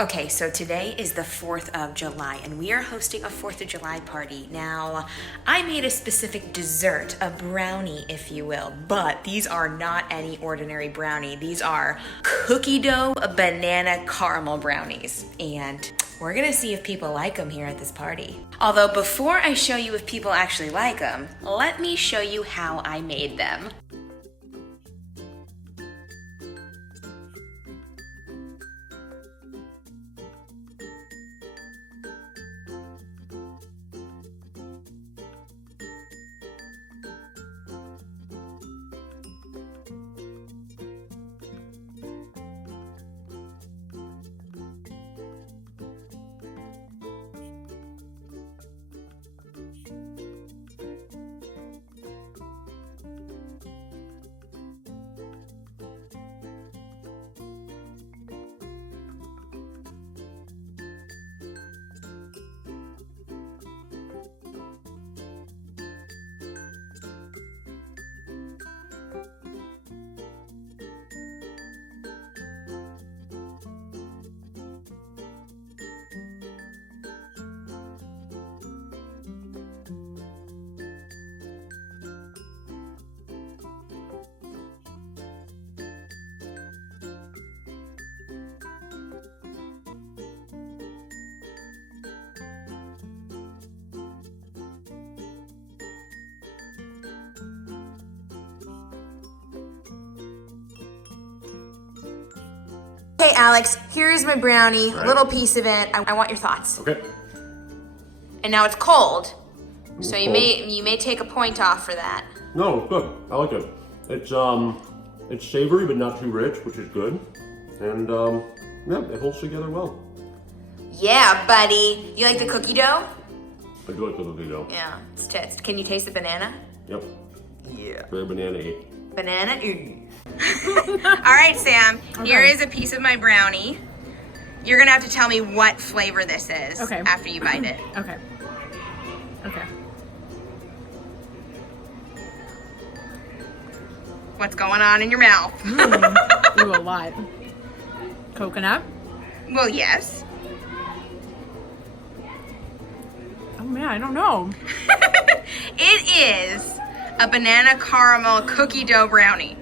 Okay, so today is the 4th of July and we are hosting a 4th of July party. Now, I made a specific dessert, a brownie, if you will, but these are not any ordinary brownie. These are cookie dough banana caramel brownies. And we're gonna see if people like them here at this party. Although before I show you if people actually like them, let me show you how I made them. Okay, Alex, here is my brownie, a little piece of it. I want your thoughts. Okay. And now it's cold, so Cold. you may take a point off for that. No, it's good. I like it. It's savory but not too rich, which is good. And yeah, it holds together well. Yeah, buddy. You like the cookie dough? I do like the cookie dough. Yeah, it's test. Can you taste the banana? Yep. Yeah. Very banana-y. Banana? All right, Sam. Okay. Here is a piece of my brownie. You're gonna have to tell me what flavor this is after you bite it. Okay. Okay. What's going on in your mouth? Ooh, a lot. Coconut? Well, yes. Oh man, I don't know. It is a banana caramel cookie dough brownie.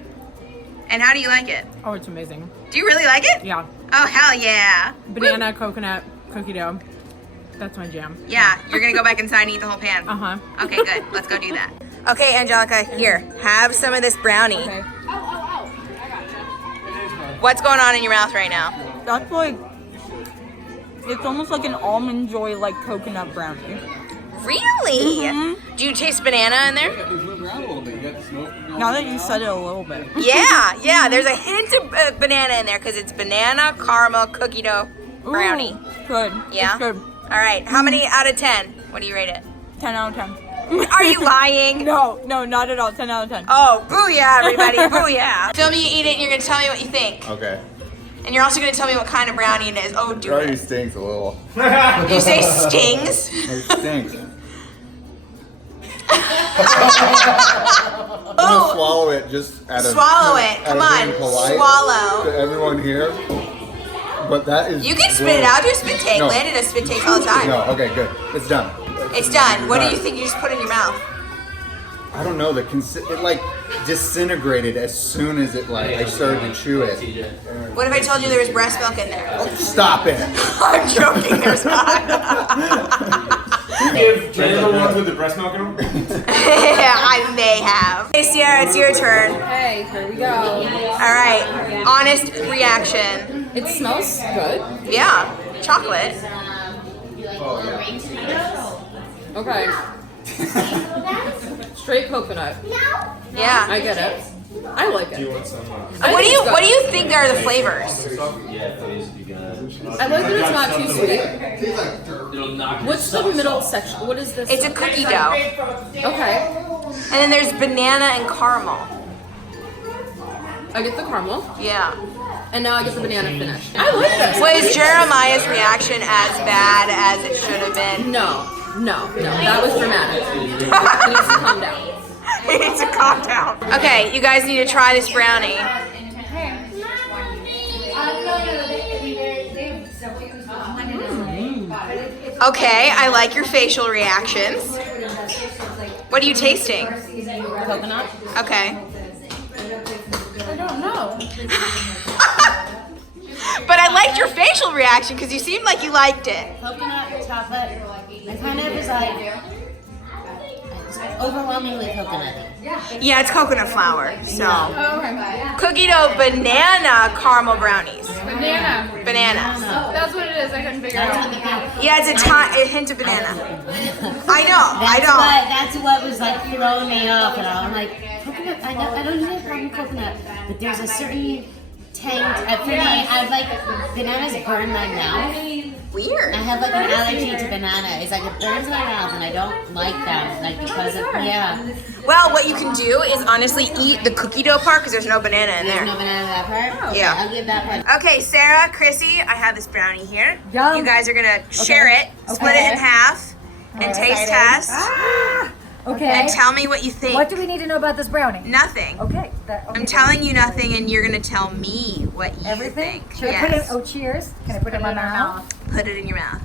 And how do you like it? Oh, it's amazing. Do you really like it? Yeah. Oh, hell yeah. Banana, coconut, cookie dough. That's my jam. Yeah, you're gonna go back inside and eat the whole pan. Uh-huh. Okay, good. Let's go do that. Okay, Angelica, here, have some of this brownie. Okay. I gotcha. What's going on in your mouth right now? That's like, it's almost like an Almond Joy like coconut brownie. Really? Mm-hmm. Do you taste banana in there? Now that you said it a little bit. Yeah, there's a hint of banana in there because it's banana caramel cookie dough brownie. Ooh, good. Yeah? It's good. All right, how many out of 10? What do you rate it? 10 out of 10. Are you lying? No, not at all. 10 out of 10. Oh, booyah, everybody, booyah. Film me you eat it and you're gonna tell me what you think. Okay. And you're also gonna tell me what kind of brownie it is. Oh, do Brownie it. stinks a little. Did you say stings? It stinks. I'm Oh, gonna swallow it just out of swallow it. Come out of on, being polite swallow. to everyone here. But that is. You can spit it out. Do a spit take. No. Landon does spit takes all the time. No. Okay. Good. It's done. It's done. What do Done. you think you just put in your mouth? I don't know. It like disintegrated as soon as it like I started to chew it. What if I told you there was breast milk in there? Oh, stop it. I'm joking. There's not. Give Jenny the ones with the breast milk in them? I may have. Hey, Sierra, it's your turn. Hey, here we go. All right. Honest reaction. It smells good. Yeah. Chocolate. Okay. Straight coconut. Yeah. I get it. I like it. What do you think are the flavors? I like that it's not too sweet. What's the middle section? What is this? It's a cookie dough. Okay. And then there's banana and caramel. I get the caramel. Yeah. And now I get the banana finish. I like this. Was Jeremiah's reaction as bad as it should have been? No. That was dramatic. He needs to calm down. He needs to calm down. Okay, you guys need to try this brownie. Okay, I like your facial reactions. What are you tasting? Coconut? Okay. I don't know. But I liked your facial reaction because you seemed like you liked it. Coconut, chocolate. I kind of was like overwhelmingly coconutty. Yeah, it's coconut flour. So Oh, okay. cookie dough banana caramel brownies. Banana. Banana. That's what it is. I couldn't figure it out. Yeah, it's a hint of banana. I know. That's what was like throwing me off, and I'm like, coconut. I don't usually have coconut, but there's a certain tang. For me, I like bananas burn my mouth. Weird. I have like an allergy to banana. It's like it burns my mouth, and I don't like them. Like because of Well, what you can do is honestly eat the cookie dough part because there's no banana in There's there. no banana in that part. Yeah. I'll give that part. Okay, Sarah, Chrissy, I have this brownie here. Yum. You guys are gonna share it, split it in half, and taste test, Okay. and tell me what you think. What do we need to know about this brownie? Nothing. Okay. I'm telling you nothing, and you're gonna tell me what you Everything? think. Should I put it? Oh, cheers. Can I put it in my mouth? Put it in your mouth.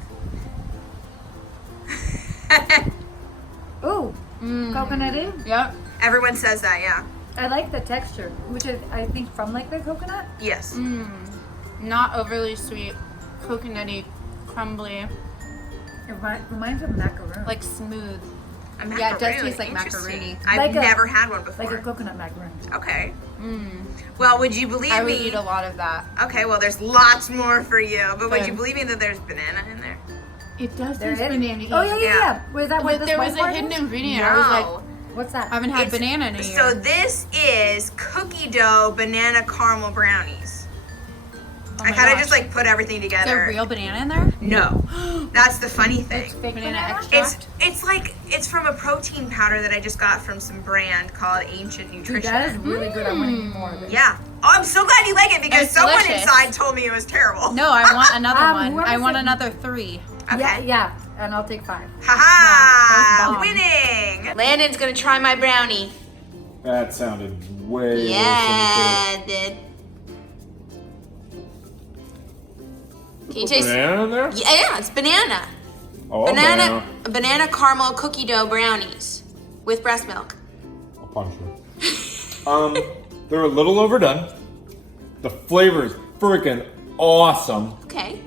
Ooh, coconutty. Yep. Everyone says that, yeah. I like the texture, which is, I think, from like the coconut. Yes. Not overly sweet, coconutty, crumbly, It reminds me of macaroon. like smooth. A Yeah, it does macaroon. taste like Interesting. macaroni. I've Like a- never had one before. like a coconut macaroon. Okay. Well, would you believe I would me? eat a lot of that. Okay, well, there's lots more for you. But would Good. you believe me that there's banana in there? It does There taste it is. banana. Oh yeah, yeah, Yeah. yeah. Was that what But this there white was a part hidden is? ingredient. I was like, What's that? I haven't had It's- banana in a year. So this is cookie dough banana caramel brownies. Oh I my kind of gosh. just like put everything Is there together. real banana in there? No, that's the funny thing. Banana extract. It's from a protein powder that I just got from some brand called Ancient Dude, Nutrition. that is really good. I want to eat more of it. Yeah. Oh, I'm so glad you like it because It's someone delicious. inside told me it was terrible. No, I want another one. whoever I want said- another 3. Okay. Yeah, yeah. And I'll take 5. Haha! No, that was bomb. Winning. Landon's gonna try my brownie. That sounded way Yeah, it did. Can you taste? Banana in there? Yeah, it's banana. Oh, Banana caramel cookie dough brownies with breast milk. I'll punch you. They're a little overdone. The flavor is freaking awesome, Okay.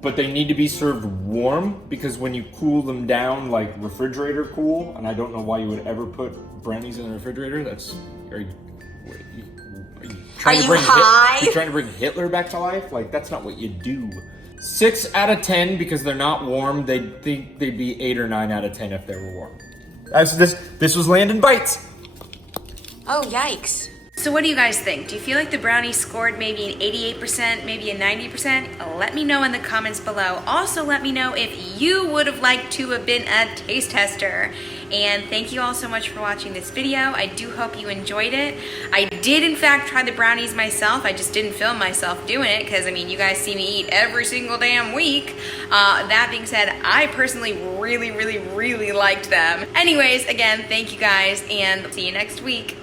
but they need to be served warm because when you cool them down, like refrigerator cool, and I don't know why you would ever put brownies in the refrigerator. Are you trying Are to you bring high? you're trying to bring Hitler back to life? Like that's not what you do. 6 out of 10 because they're not warm. They'd think they'd be 8 or 9 out of 10 if they were warm. This was Landon Bites. Oh, yikes. So what do you guys think? Do you feel like the brownie scored maybe an 88%, maybe a 90%? Let me know in the comments below. Also, let me know if you would have liked to have been a taste tester. And thank you all so much for watching this video. I do hope you enjoyed it. I did, in fact, try the brownies myself. I just didn't film myself doing it because, I mean, you guys see me eat every single damn week. That being said, I personally really, really, really liked them. Anyways, again, thank you guys, and see you next week.